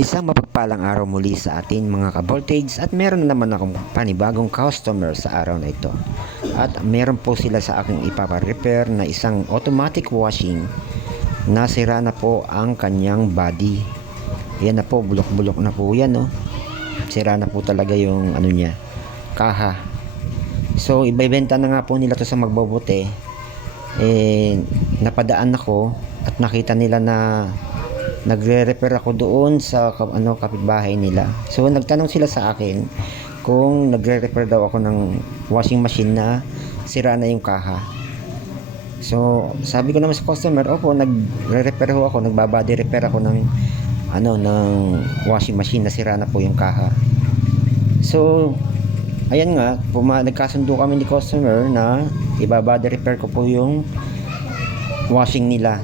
Isang mapagpalang araw muli sa atin mga ka-voltage at meron na naman akong panibagong customer sa araw na ito. At meron po sila sa aking ipapa-repair na isang automatic washing na sira na po ang kanyang body. Yan na po, bulok-bulok na po yan, no? Sira na po talaga yung ano niya, kaha. So ibebenta na nga po nila to sa magbobote. Napadaan ako at nakita nila na nagre-repair ako doon sa kapitbahay nila. So nagtanong sila sa akin kung nagre-repair daw ako ng washing machine na sira na yung kaha. So sabi ko naman sa customer, opo, nagre-repair ho ako, nagbabody repair ako ng washing machine na sira na po yung kaha. So ayan nga, nagkasundo kami ni customer na ibabody repair ko po yung washing nila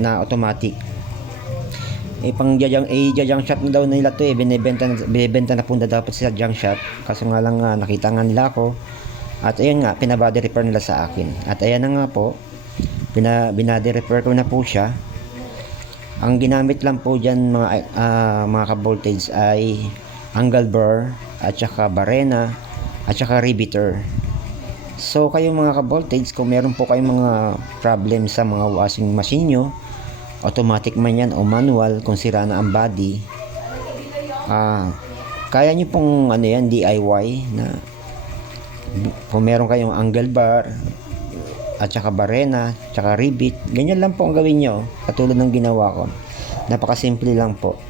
na automatic. Junk shop na daw nila to, binibenta na po na dapat sa junk shop. Kaso nga lang nakita nga nila ako. At ayan nga, pinabody repair nila sa akin. At ayan na nga po, binody repair ko na po siya. Ang ginamit lang po dyan mga ka-voltage ay angle bar at saka barena at saka riveter. So kayo mga ka-voltage, kung meron po kayong mga problem sa mga washing machine nyo, automatic man yan o manual, kung sira na ang body, kaya nyo pong DIY na kung meron kayong angle bar at saka barena, saka rivet, ganyan lang po ang gawin nyo, katulad ng ginawa ko. Napakasimple lang po.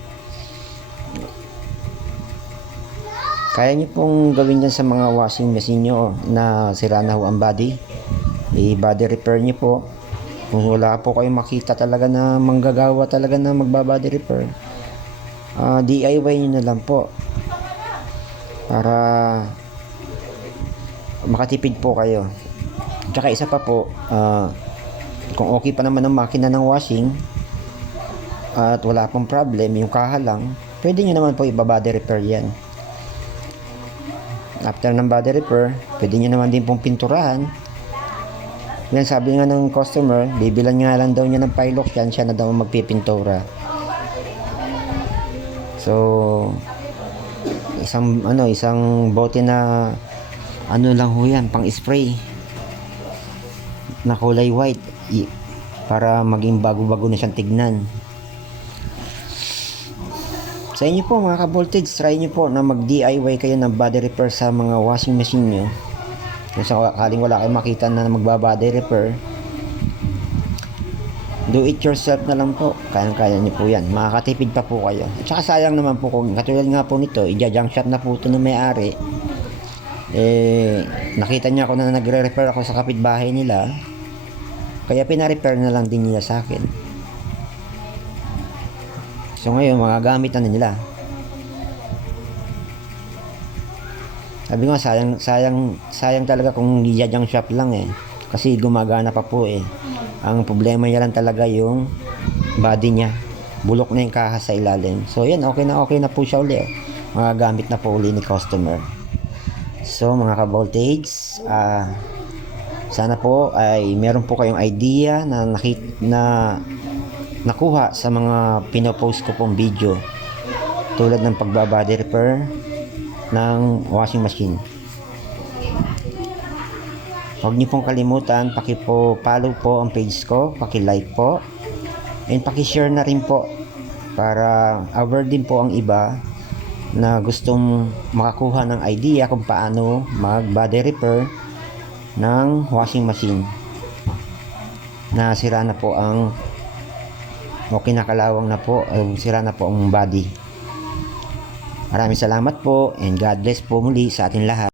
Kaya nyo pong gawin yan sa mga washing machine nyo na sira na ho ang body. I-body repair nyo po. Kung wala po kayong makita talaga na manggagawa talaga na magbabody repair, DIY nyo na lang po para makatipid po kayo. Tsaka isa pa po, kung okay pa naman ang makina ng washing at wala pong problem, yung kaha lang, pwede nyo naman po ibabody repair yan. After ng body repair, pwede nyo naman din pong pinturahan. Yan, sabi nga ng customer, bibilan nga lang daw niya ng Pilox yan, siya na daw magpipintura. So isang bote na lang ho yan, pang spray na kulay white para maging bago-bago na siyang tignan. Sa inyo po mga ka-voltage, try nyo po na mag-DIY kayo ng body repair sa mga washing machine nyo. Kung sakaling wala kayong makita na magbabody repair, do it yourself na lang po. Kaya nyo po yan, makakatipid pa po kayo. At saka sayang naman po, kung katulad nga po nito, junk shop na po ito na may-ari, nakita niya ako na nagre-repair ako sa kapitbahay nila, kaya pina-repair na lang din nila sa akin. So ngayon, magagamit na nila. Sabi nga, sayang talaga kung junk shop lang kasi gumagana pa po Ang problema niya lang talaga yung body niya, bulok na yung kaha sa ilalim. So yan, okay na po siya uli. Magagamit na po uli ni customer. So mga ka-voltage, sana po ay meron po kayong idea na nakuha sa mga pinopost ko pong video, tulad ng pagbabody repair ng washing machine. Huwag niyo pong kalimutan, paki-follow po ang page ko, paki-like po, and paki-share na rin po para aware din po ang iba na gustong makakuha ng idea kung paano mag-body repair ng washing machine na sira na po o kinakalawang na po, sira na po ang body. Maraming salamat po and God bless po muli sa ating lahat.